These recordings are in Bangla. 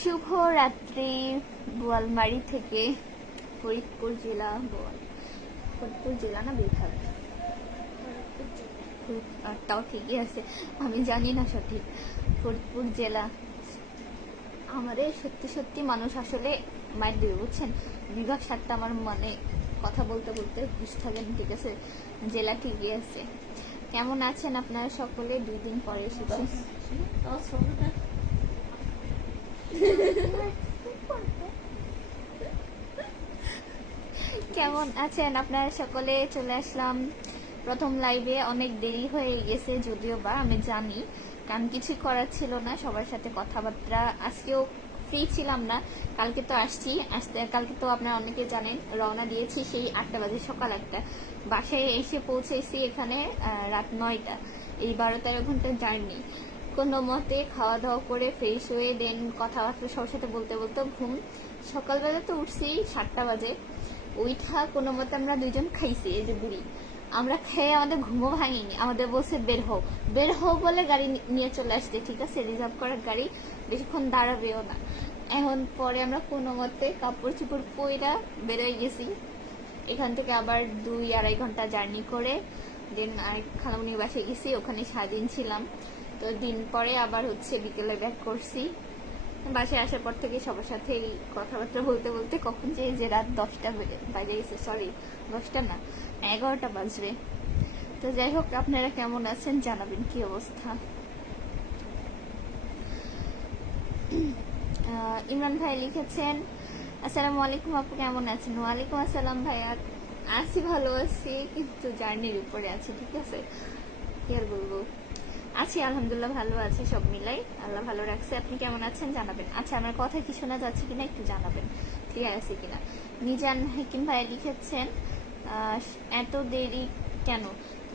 শুভ রাত্রি বোয়ালমারি থেকে, ফরিদপুর জেলা। ফরিদপুর জেলা না বিভাগ, তাও ঠিকই আছে, আমি জানি না সঠিক। ফরিদপুর জেলা। আমাদের সত্যি সত্যি মানুষ আসলে মাইন্ড দেবে, বুঝছেন? বিভাগ সাতটা আমার মানে কথা বলতে বলতে হুশ থাকেন, ঠিক আছে? জেলা ঠিকই আছে। কেমন আছেন আপনারা সকলে? 2 দিন পরে এসেছি। কেমন আছেন আপনারা সকলে? চলে আসলাম প্রথম লাইভে। অনেক দেরি হয়ে গেছে যদিও বা আমি জানি, কারণ কিছু করার ছিল না, সবার সাথে কথাবার্তা। আজকেও ফ্রি ছিলাম না, কালকে তো আসতে কালকে তো আপনারা অনেকে জানেন রওনা দিয়েছি সেই 8টা বাজে, সকাল 8টা। বাসায় এসে পৌঁছেছি এখানে রাত 9টা। এই 12-13 ঘন্টার জার্নি। কোনো মতে খাওয়া দাওয়া করে ফ্রেশ হয়ে দেন কথাবার্তা সবার সাথে বলতে বলতে ঘুম। সকালবেলা তো উঠছি 7টা বাজে। ওইটা কোনো মতে আমরা 2জন খাইছি, এই যে বুড়ি। আমরা খেয়ে আমাদের ঘুমও ভাঙিনি, আমাদের বলছে বের হও বলে গাড়ি নিয়ে চলে আসতে, ঠিক আছে? রিজার্ভ করার গাড়ি, বেশিক্ষণ দাঁড়াবেও না। এখন পরে আমরা কোনো মতে কাপড় চোপড় পইরা বেরোয় গেছি এখান থেকে। আবার 2-2.5 ঘন্টা জার্নি করে দেন আর খালামুনির বাসায় গেছি, ওখানে সারাদিন ছিলাম। তো দিন পরে আবার হচ্ছে বিকেলে ব্যাক করছি। বাসায় আসার পর থেকে সবার সাথে কথাবার্তা বলতে বলতে কখন যে রাত 10টা বাজে গেছে, সরি 10টা না, 11টা বাজবে। তো যাই হোক, আপনারা কেমন আছেন জানাবেন, কি অবস্থা? ইমরান ভাই লিখেছেন, আসসালামু আলাইকুম আপু, কেমন আছেন? ওয়ালাইকুম আসসালাম ভাইয়া, আছি, ভালো আছি, কিন্তু জার্নির উপরে আছি, ঠিক আছে? কি আর বলবো, আছি আলহামদুলিল্লাহ, ভালো আছে, সব মিলাই আল্লাহ ভালো রাখছে। আপনি কেমন আছেন জানাবেন। আচ্ছা, আমার কথা কি শোনা যাচ্ছে কিনা একটু জানাবেন, ক্লিয়ার আছে কিনা। মিজান হাকিম ভাইয়া লিখেছেন, এত দেরি কেন?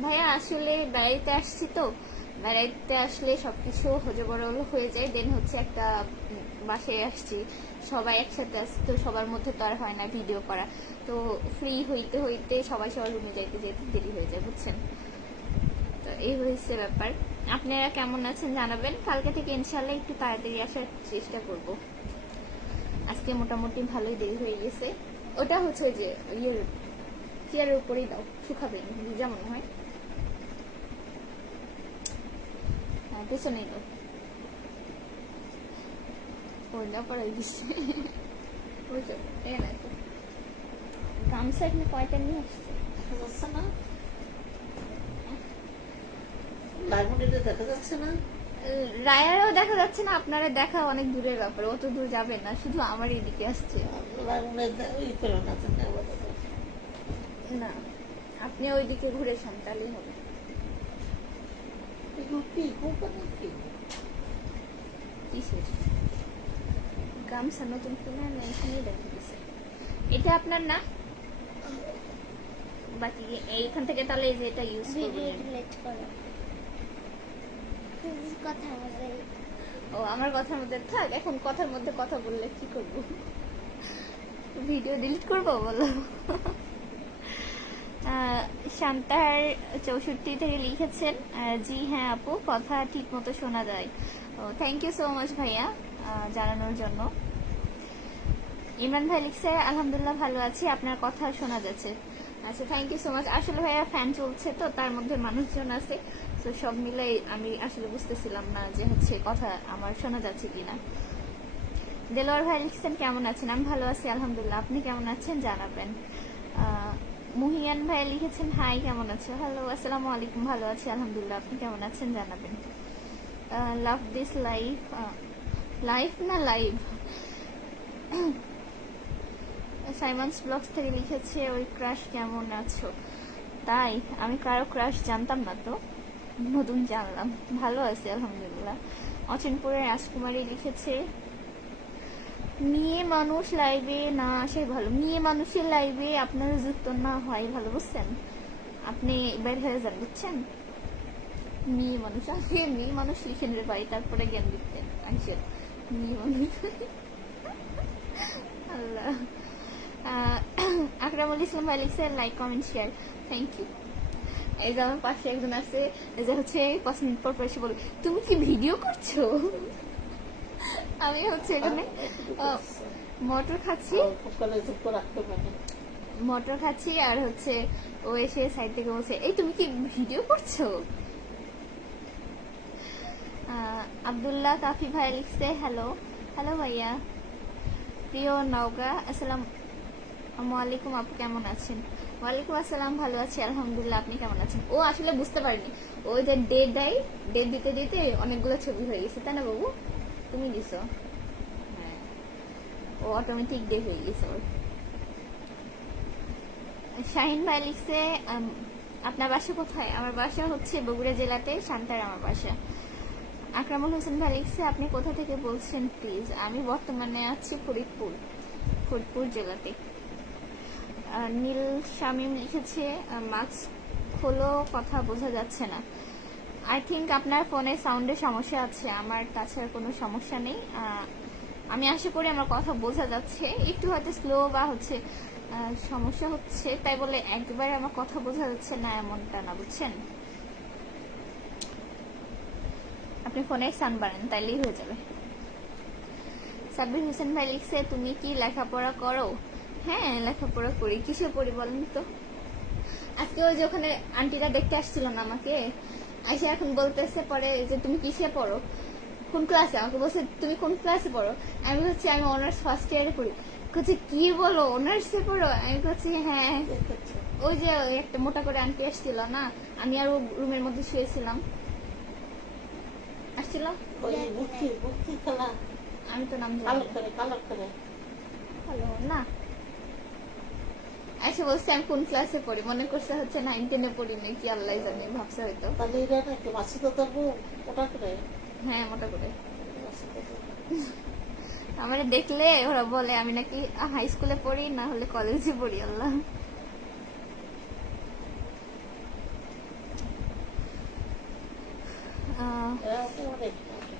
ভাইয়া আসলে বেড়াইতে আসছি তো, বেড়াইতে আসলে সবকিছু হজবরল হয়ে যায়। দেন হচ্ছে একটা বাসায় আসছি, সবাই একসাথে আসছি, তো সবার মধ্যে তো আর হয় না ভিডিও করা। তো ফ্রি হইতে হইতে সবাই সবার রুমে যাইতে যেতে দেরি হয়ে যায়, বুঝছেন? তো এই হয়েছে ব্যাপার। আপনারা কেমন আছেন জানাবেন। কালকে থেকে ইনশাল্লাহ একটু তাড়াতাড়ি আসার চেষ্টা করব। আজকে মোটামুটি ভালোই দেরি হয়ে গেছে। ওটা হচ্ছে যে ইয়ের চেয়ারের উপরেই দাও, শুকাবে ভিজা মনে হয়। হ্যাঁ, পেছনেই দাও। ওটা পড়াই দিচ্ছে, বুঝছো? এই না তো গামছা এখানে কয়টা নিয়ে আসছে না, দেখা যাচ্ছে না, রায়ারও দেখা যাচ্ছে না, আপনারা দেখা অনেক দূরের ব্যাপার, অত দূর যাবে না, শুধু আমার এদিকে আসছে। না, আপনি ওইদিকে ঘুরে যান, তাহলেই হবে। কিসের গামছা নতুন কিনা না এখানেই দেখা দিছে? এটা আপনার না? বাকি এইখান থেকে তাহলে এই যে এটা ইউজ করবেন। ও, আমার কথার মধ্যে থাক। এখন কথার মধ্যে কথা বললে কি করব? ভিডিও ডিলিট করবো বলো? শান্তার 64 থেকে লিখেছেন, জি হ্যাঁ আপু, কথা ঠিক মতো শোনা যায়। ও, থ্যাংক ইউ সো মাচ ভাইয়া জানানোর জন্য। ইমরান ভাই লিখছে, আলহামদুলিল্লাহ ভালো আছি, আপনার কথা শোনা যাচ্ছে। আচ্ছা, থ্যাংক ইউ সো মাচ। আসলে ভাইয়া ফ্যান চলছে তো, তার মধ্যে মানুষজন আছে, তো সব মিলাই আমি আসলে বুঝতেছিলাম না যে হচ্ছে কথা আমার শোনা যাচ্ছে কিনা। দেলোয়ার ভাই লিখছেন, কেমন আছেন? আমি ভালো আছি আলহামদুলিল্লাহ, আপনি কেমন আছেন জানাবেন। মুহিয়ান ভাই লিখেছেন, হাই কেমন আছো? হ্যালো, আসসালামু আলাইকুম, ভালো আছি আলহামদুলিল্লাহ, আপনি কেমন আছেন জানাবেন। লাভ দিস লাইফ, লাইফ না লাইভ। সাইমন্স ব্লগস থেকে লিখেছে, ওই ক্রাশ কেমন আছো? তাই আমি কারো ক্রাশ জানতাম না তো, নতুন জানলাম। ভালো আছি আলহামদুলিল্লাহ। অচিনপুরের রাজকুমারী লিখেছে, মেয়ে মানুষ লাইভে না আসাই ভালো, মেয়ে মানুষের লাইভে আপনারা যুক্ত না হয় ভালো, বুঝছেন? আপনি বের হয়ে যান, বুঝছেন? মেয়ে মানুষ, আগে মেয়ে মানুষ লিখেন রে ভাই, তারপরে জ্ঞান দিতেন আইসেন। মেয়ে মানুষ, আল্লাহ। আকরামুল ইসলাম ভাই লিখছে, like comment share, thank you. এই যে আমার পাশে একজন আছে, এই যে হচ্ছে 5 মিনিট পর পর এসে বলে, তুমি কি ভিডিও করছো? আমি হচ্ছে এখানে মটর খাচ্ছি, মটর খাচ্ছি, আর হচ্ছে ও এসে সাইড থেকে বলছে, এই তুমি কি ভিডিও করছো? আব্দুল্লাহ কাফি ভাই লিখছে, হ্যালো হ্যালো ভাইয়া। প্রিয় নওগাঁ, আসসালামু আলাইকুম, আপু কেমন আছেন? ওয়ালাইকুম আসসালাম, ভালো আছি আলহামদুলিল্লাহ, আপনি কেমন আছেন? ও আসলে বুঝতে পারিনি, ওই যে ডেট দিতে দিতে অনেকগুলো ছবি হয়ে গেছে, তাই না বাবু? তুমি দিছো? হ্যাঁ, ও অটোমেটিক ডে হয়ে গেছে ওর। শাহিন ভাই লিখছে, আপনার বাসা কোথায়? আমার বাসা হচ্ছে বগুড়া জেলাতে, শান্তার আমার বাসা। আকরামুল হোসেন ভাই লিখছে, আপনি কোথা থেকে বলছেন প্লিজ? আমি বর্তমানে আছি ফরিদপুর জেলাতে। নীল শামীম লিখেছে, মাস্ক খোলো, কথা বোঝা যাচ্ছে না। আই থিঙ্ক আপনার ফোনে সাউন্ডের সমস্যা আছে, আমার তাছাড়া কোনো সমস্যা নেই। আমি আশা করি আমার কথা বোঝা যাচ্ছে, একটু হয়তো স্লো বা হচ্ছে সমস্যা হচ্ছে, তাই বলে একবারে আমার কথা বোঝা যাচ্ছে না এমনটা না, বুঝছেন? আপনি ফোনে সাউন্ড বাড়ান, তাইলেই হয়ে যাবে। সাব্বির হোসেন ভাই লিখছে, তুমি কি লেখাপড়া করো? হ্যাঁ, লেখাপড়া করি। কিসে পড়ি বলেন তো? আজকে ওই যে ওখানে আন্টিরা দেখতে আসছিল না আমাকে, আইসা এখন বলতেছে পরে যে তুমি কিসে পড়ো, কোন ক্লাসে? আমাকে বলছে তুমি কোন ক্লাসে পড়ো? আমি বলছি আমি অনার্স ফার্স্ট ইয়ারে পড়ি। বলছে কি বলো, অনার্সে পড়ো? আমি বলছি হ্যাঁ। ওই যে ওই একটা মোটা করে আন্টি আসছিল না, আমি আর ও রুমের মধ্যে শুয়েছিলাম, আসছিল। আমি তো নাম জানি হ্যালো না, এসে বলছে আমি কোন ক্লাসে পড়ি, মনে করছে হচ্ছে 9 10-এ পড়ি নাকি, আল্লাহ জানে, ভাবছে হয়তো। হ্যাঁ, মোটা করে। আমার দেখলে ওরা বলে আমি নাকি হাই স্কুলে পড়ি, না হলে কলেজে পড়ি। আল্লাহ,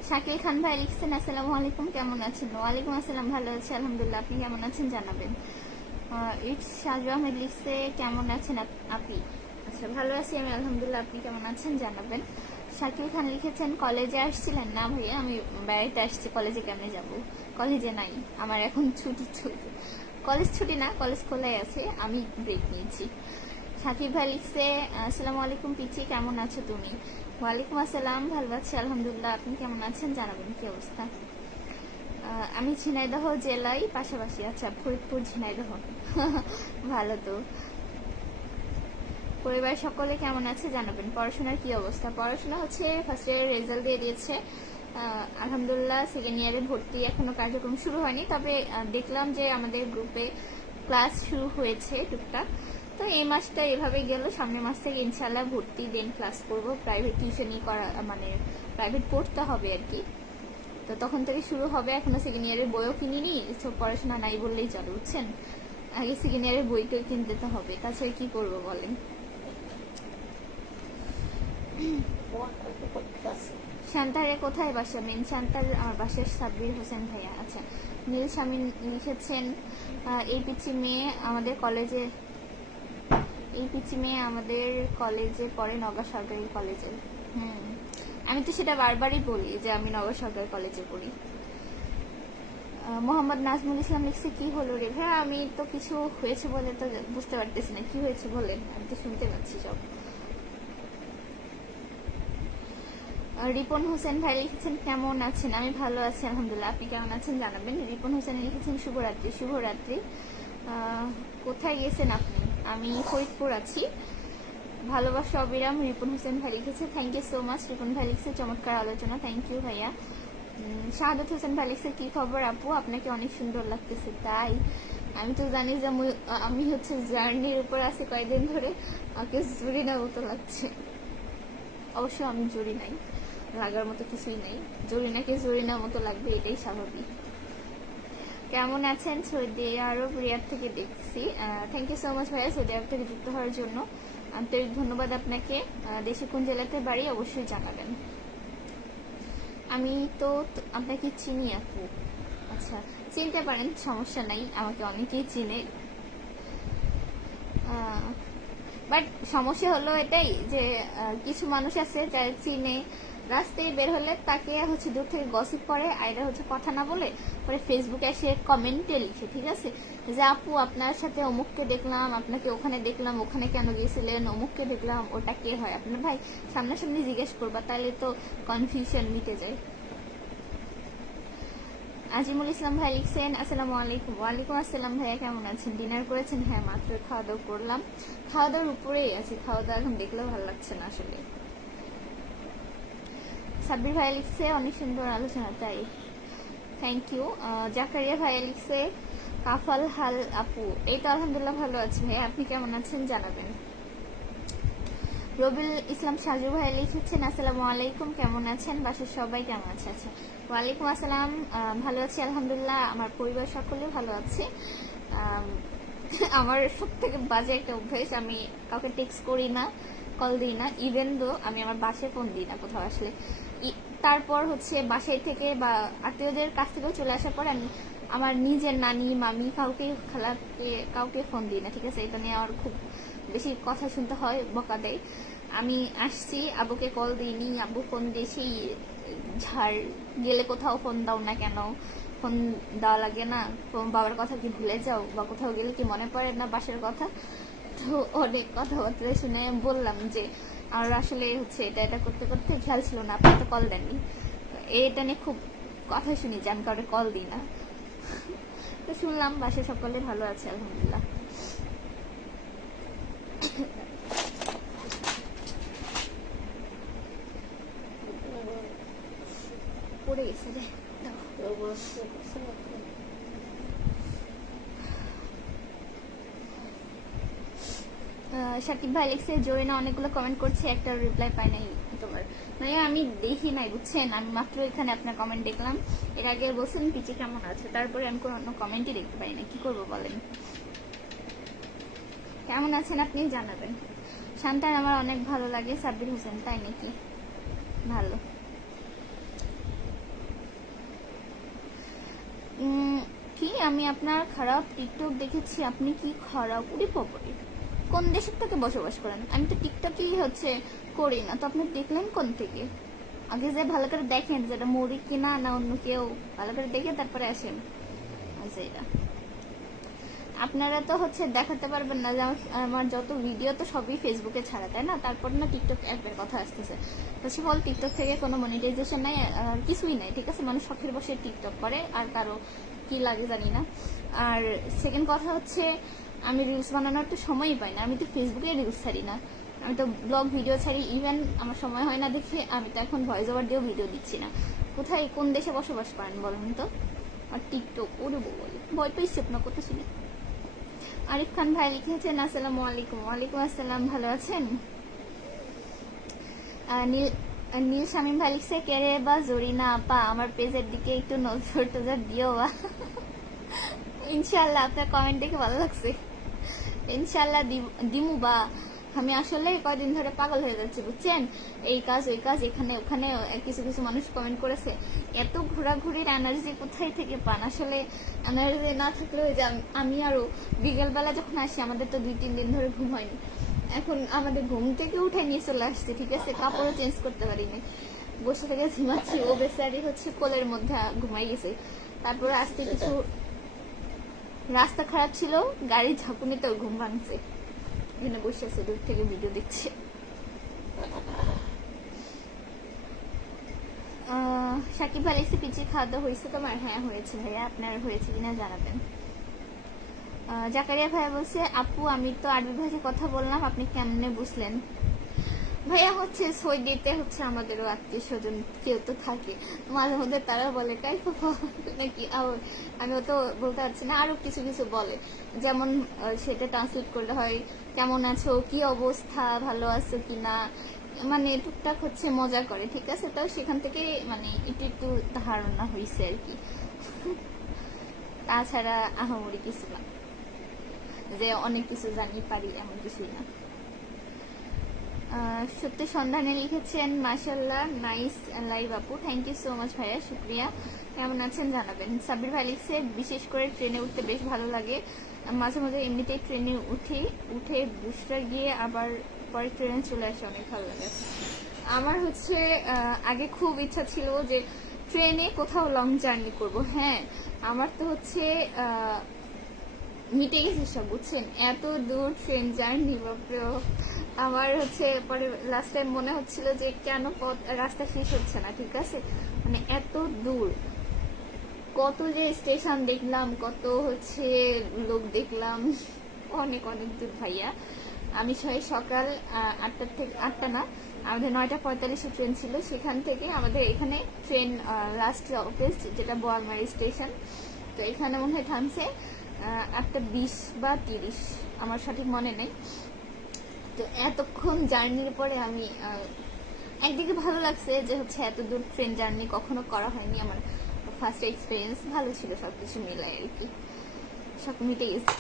শাকিল খান ভাই লিখছেন, আসসালামু আলাইকুম, কেমন আছেন? ওয়ালাইকুম আসসালাম, ভালো আছি আলহামদুলিল্লাহ, আপনি কেমন আছেন জানাবেন। ইটস সাজু আহমেদ লিখছে, কেমন আছেন আপনি? আচ্ছা, ভালো আছি আমি আলহামদুলিল্লাহ, আপনি কেমন আছেন জানাবেন। শাকিল খান লিখেছেন, কলেজে আসছিলেন? না ভাইয়া, আমি বেড়াইতে আসছি, কলেজে কেমনে যাব? কলেজে নাই, আমার এখন ছুটি চলছে। কলেজ ছুটি না, কলেজ খোলাই আছে, আমি ব্রেক নিয়েছি। সাকিব ভাই লিখছে, আসসালামু আলাইকুম পিচি, কেমন আছো তুমি? ওয়ালাইকুম আসসালাম, ভালো আছি আলহামদুলিল্লাহ, আপনি কেমন আছেন জানাবেন, কি অবস্থা? আমি ঝিনাইদহ জেলায় পাশাপাশি। আচ্ছা, ফরিদপুর ঝিনাইদহ। ভালো তো। পরিবার সকলে কেমন আছে জানাবেন। পড়াশোনার কি অবস্থা? পড়াশোনা হচ্ছে ফার্স্ট ইয়ারের রেজাল্ট দিয়ে দিয়েছে, আলহামদুলিল্লাহ। সেকেন্ড ইয়ারে ভর্তি এখনো কার্যক্রম শুরু হয়নি, তবে দেখলাম যে আমাদের গ্রুপে ক্লাস শুরু হয়েছে টুকটাক। তো এই মাসটা এভাবে গেল, সামনের মাস থেকে ইনশাল্লাহ ভর্তি, দেন ক্লাস করব, প্রাইভেট টিউশনই করা, মানে প্রাইভেট পড়তে হবে আর কি। তো তখন থেকে শুরু হবে, এখনো সেকেন্ড ইয়ারের বইও কিনিনি, সব পড়াশোনা নাই বললেই চলে, বুঝছেন? আগে সেকেন্ড ইয়ারের বইটা কিনতে তো হবে, তাছাড়া কি করবো বলেন। শান্তারে কোথায় বাসা? মেন শান্তার আমার বাসার সাব্বির হোসেন ভাইয়া। আচ্ছা, নীল শামীম লিখেছেন, এই পিচি মেয়ে আমাদের কলেজে পড়ে, নওগাঁ সরকারি কলেজে। আমি তো সেটা বারবারই বলি যে আমি নওগাঁ সরকারি কলেজে পড়ি। মোহাম্মদ নাজমুল ইসলাম লিখছে, কি হলো রে ভাই? আমি তো কিছু হয়েছে বলে তো বুঝতে পারতেছি না, কি হয়েছে বলেন, আমি তো শুনতে পাচ্ছি সব। রিপন হোসেন ভাই লিখেছেন, কেমন আছেন? আমি ভালো আছি আলহামদুলিল্লাহ, আপনি কেমন আছেন জানাবেন। রিপন হোসেন লিখেছেন, শুভরাত্রি। শুভরাত্রি। কোথায় গেছেন আপনি? আমি ফরিদপুর আছি। ভালোবাসা অবিরাম, রিপন হোসেন ভাই লিখেছে, thank you so much. Ripon ভাই লিখছে, চমৎকার আলোচনা, থ্যাংক ইউ ভাইয়া। শাহাদত হোসেন ভাই লিখছে, কি খবর আপু, আপনাকে অনেক সুন্দর লাগতেছে। তাই আমি তো জানি যে আমি হচ্ছে জার্নির উপর আছি কয়েকদিন ধরে, আমাকে জরিনা মতো লাগছে। অবশ্য আমি জরি নাই, লাগার মতো কিছুই নাই, জরিনাকে জরিনার মতো লাগবে, এটাই স্বাভাবিক। কেমন আছেন? সৌদি আরব, রিয়াদ থেকে দেখছি। থ্যাংক ইউ সো মাচ ভাইয়া, সৌদি আরব থেকে যুক্ত হওয়ার জন্য আন্তরিক ধন্যবাদ আপনাকে। দেশে কোন জেলাতে বাড়ি অবশ্যই জানাবেন। আমি তো আপনাকে চিনি আপু। আচ্ছা, চিনতে পারেন, সমস্যা নাই, আমাকে অনেকেই চিনে। বাট সমস্যা হলো এটাই যে কিছু মানুষ আছে যারা চিনে, রাস্তায় বের হলে তাকে হচ্ছে দূর থেকে গসিপ করে, আইডা হচ্ছে কথা না বলে পরে ফেসবুকে এসে কমেন্টে লিখে, ঠিক আছে, যে আপু আপনার সাথে অমুককে দেখলাম, আপনাকে ওখানে দেখলাম, ওখানে কেন গিয়েছিলেন, অমুককে দেখলাম, ওটা কে হয় আপনার ভাই? সামনাসামনি জিজ্ঞেস করবা, তাহলে তো কনফিউশন মিটে যায়। আজিমুল ইসলাম ভাই লিখছেন আসসালামু আলাইকুম। ওয়ালাইকুম আসসালাম ভাইয়া, কেমন আছেন? ডিনার করেছেন? হ্যাঁ, মাত্র খাওয়া দাওয়া করলাম। খাওয়া দাওয়ার উপরেই আছি, খাওয়া দাওয়া এখন দেখলেও ভালো লাগছে না আসলে। সাব্বির ভাই লিখছে অনেক সুন্দর আলোচনা, তাই থ্যাংক ইউ। জাকারিয়া ভাই লিখছে কাফাল হাল আপু, এই তো আলহামদুলিল্লাহ ভালো আছি ভাই, আপনি কেমন আছেন জানাবেন। রবিউল ইসলাম সাজু ভাই লিখেছেন আসসালামু আলাইকুম, কেমন আছেন? বাসার সবাই কেমন আছে? আচ্ছা, ওয়ালাইকুম আসসালাম, ভালো আছি আলহামদুলিল্লাহ, আমার পরিবার সকলে ভালো আছে। আমার সব থেকে বাজে একটা অভ্যেস, আমি কাউকে টেক্সট করি না, কল দিই না, ইভেন দো আমি আমার বাসায় ফোন দিই না কোথাও আসলে। তারপর হচ্ছে বাসায় থেকে বা আত্মীয়দের কাছ থেকেও চলে আসার পর আমি আমার নিজের নানি মামি কাউকে খালাকে কাউকে ফোন দিই না, ঠিক আছে? এটা নিয়ে আমার খুব বেশি কথা শুনতে হয়, বকা দেয়। আমি আসছি, আব্বুকে কল দিইনি, আব্বু ফোন দিয়েছি, ঝাড় গেলে কোথাও ফোন দাও না কেন, ফোন দেওয়া লাগে না, বাবার কথা কি ভুলে যাও, বা কোথাও গেলে কি মনে পড়ে না বাসার কথা? তো অনেক কথাবার্তা শুনে বললাম যে আমার আসলে হচ্ছে এটা এটা করতে করতে খেয়াল ছিল না, আপনি তো কল দেননি। এটা নিয়ে খুব কথা শুনি যে আমি কাউকে কল দিই না। তো শুনলাম বাসায় সকলে ভালো আছে আলহামদুলিল্লাহ। পড়ে গেছে রে, সাকিব ভাই লিখছে জরিনা অনেকগুলো কমেন্ট করছে, একটা রিপ্লাই পাই নাই তোমার। মানে আমি দেখি নাই বুঝছেন, আমি মাত্র এখানে আপনার কমেন্ট দেখলাম, এর আগে বলছেন পিচি কেমন আছে, তারপরে আমি কোনো কমেন্টই দেখতে পাই না, কি করবো বলেন? কেমন আছেন আপনি জানাবেন। শান্তার আমার অনেক ভালো লাগে। সাব্বির হোসেন, তাই নাকি? ভালো। কি আমি আপনার খারাপ টিকটক দেখেছি, আপনি কি খারাপ? উড়ি পপরি, কোন দেশের থেকে বসবাস করেন? আমি তো টিকটকই হচ্ছে করি না, তো আপনি দেখলেন কোন থেকে? আগে যে ভালো করে দেখেন যেটা মরি কিনা না অন্য কেউ, ভালো করে দেখে তারপরে আসেন। আচ্ছা, এটা আপনারা তো হচ্ছে দেখাতে পারবেন না যে আমার যত ভিডিও তো সবই ফেসবুকে ছাড়া, তাই না? তারপর না টিকটক অ্যাপের কথা আসতেছে। ফার্স্ট অফ অল টিকটক থেকে কোনো মনিটাইজেশন নাই, কিছুই নাই, ঠিক আছে? মানুষ শখের বসে টিকটক করে, আর কারো কি লাগে জানি না। আর সেকেন্ড কথা হচ্ছে আমি রিলস বানানোর তো সময়ই পাই না, আমি তো ফেসবুকে রিলস ছাড়ি না, আমি তো ব্লগ ভিডিও ছাড়ি, ইভেন আমার সময় হয় না দেখে আমি তো এখন ভয়েস ওভার দিয়েও ভিডিও দিচ্ছি না। কোথায় কোন দেশে বসবাস করেন বলেন তো? আর টিকটক ওরে বলে ভয় পেয়েছি আপনার কথা শুনে। আরিফ খান ভাই লিখেছেন আসসালামু আলাইকুম। ওয়ালাইকুম আসসালাম, ভালো আছেন? নীল শামীম ভাই লিখছে কেরে বা জরিনা আপা আমার পেজের দিকে একটু নজর টজর দিও বা। ইনশাল্লাহ, আপনার কমেন্ট দেখে ভালো লাগছে, ইনশাল্লাহ দিমু বা। আমি আসলে কয়দিন ধরে পাগল হয়ে যাচ্ছি বুঝছেন, এই কাজ ওই কাজ এখানে ওখানে, কিছু কিছু মানুষ কমেন্ট করেছে। এত ঘোরাঘুরির এনার্জি কোথায় থেকে পান? আসলে এনার্জি না থাকলে ওই যে আমি আরো বিকেলবেলা যখন আসি, আমাদের তো 2-3 দিন ধরে ঘুম হয়নি, এখন আমাদের ঘুম থেকে উঠে নিয়ে চলে আসছে, ঠিক আছে? কাপড়ও চেঞ্জ করতে পারিনি, বসে থেকে ঝিমাচ্ছি, ও বেচারি হচ্ছে কোলের মধ্যে ঘুমাই গেছে। তারপরে আসতে কিছু রাস্তা খারাপ ছিল, গাড়ির ঝাঁকুনিতেও ঘুম ভাঙছে, এখানে বসে আছে দূর থেকে ভিডিও দেখছে। সাকিব ভাই লিখছে পিচি খাওয়া দাওয়া হয়েছে তোমার? হ্যাঁ হয়েছে ভাইয়া, আপনার হয়েছে কিনা জানাবেন। জাকারিয়া ভাইয়া বলছে আপু আমি তো আরবি ভাষায় কথা বললাম, আপনি কেমনে বুঝলেন? ভাইয়া হচ্ছে সৌদিতে হচ্ছে আমাদেরও আত্মীয় স্বজন কেউ তো থাকে, মাঝে মধ্যে তারা বলে কাই নাকি, আমি তো বলতে পারছি না, আরো কিছু কিছু বলে, যেমন সেটা ট্রান্সলেট করলে হয় কেমন আছো, কি অবস্থা, ভালো আছো কিনা, মানে টুকটাক হচ্ছে মজা করে, ঠিক আছে? তো সেখান থেকে মানে একটু একটু ধারণা হয়েছে আর কি, তাছাড়া আহামরি কিছু না, যে অনেক কিছু জানি পারি এমন কিছুই না। সত্যি সন্ধানে লিখেছেন মাশাল্লাহ নাইস লাইভ আপু, থ্যাংক ইউ সো মাচ ভাইয়া, শুক্রিয়া। কেমন আছেন জানাবেন। সাব্বির ভাই লিখছে বিশেষ করে ট্রেনে উঠতে বেশ ভালো লাগে, মাঝে মাঝে এমনিতেই ট্রেনে উঠে বুসরা গিয়ে আবার পরে ট্রেনে চলে আসে, অনেক ভালো লাগে। আমার হচ্ছে আগে খুব ইচ্ছা ছিল যে ট্রেনে কোথাও লং জার্নি করব। হ্যাঁ, আমার তো হচ্ছে মিটে গেছে সব, বুঝছেন, এত দূর ট্রেন জার্নি, বাপরে বাপ। আমার হচ্ছে পরে লাস্ট টাইম মনে হচ্ছিল যে কেন রাস্তা শেষ হচ্ছে না, ঠিক আছে, মানে এত দূর, কত যে স্টেশন দেখলাম, কত হচ্ছে লোক দেখলাম, অনেক অনেক দূর ভাইয়া। আমি সকাল 8টা থেকে, 8টা না, আমাদের 9:45 ট্রেন ছিল, সেখান থেকে আমাদের এখানে ট্রেন লাস্ট অফিস যেটা বোয়ালমারি স্টেশন, তো এখানে মনে হয় থামছে 8:20 বা 30, আমার সঠিক মনে নেই। তো এতক্ষণ জার্নির পরে আমি একদিকে ভালো লাগছে যে হচ্ছে এত দূর ট্রেন জার্নি কখনো করা হয়নি, আমার ফার্স্ট এক্সপিরিয়েন্স ভালো ছিল, সবকিছু মিলাই আর কি, সব মিটে গেছে।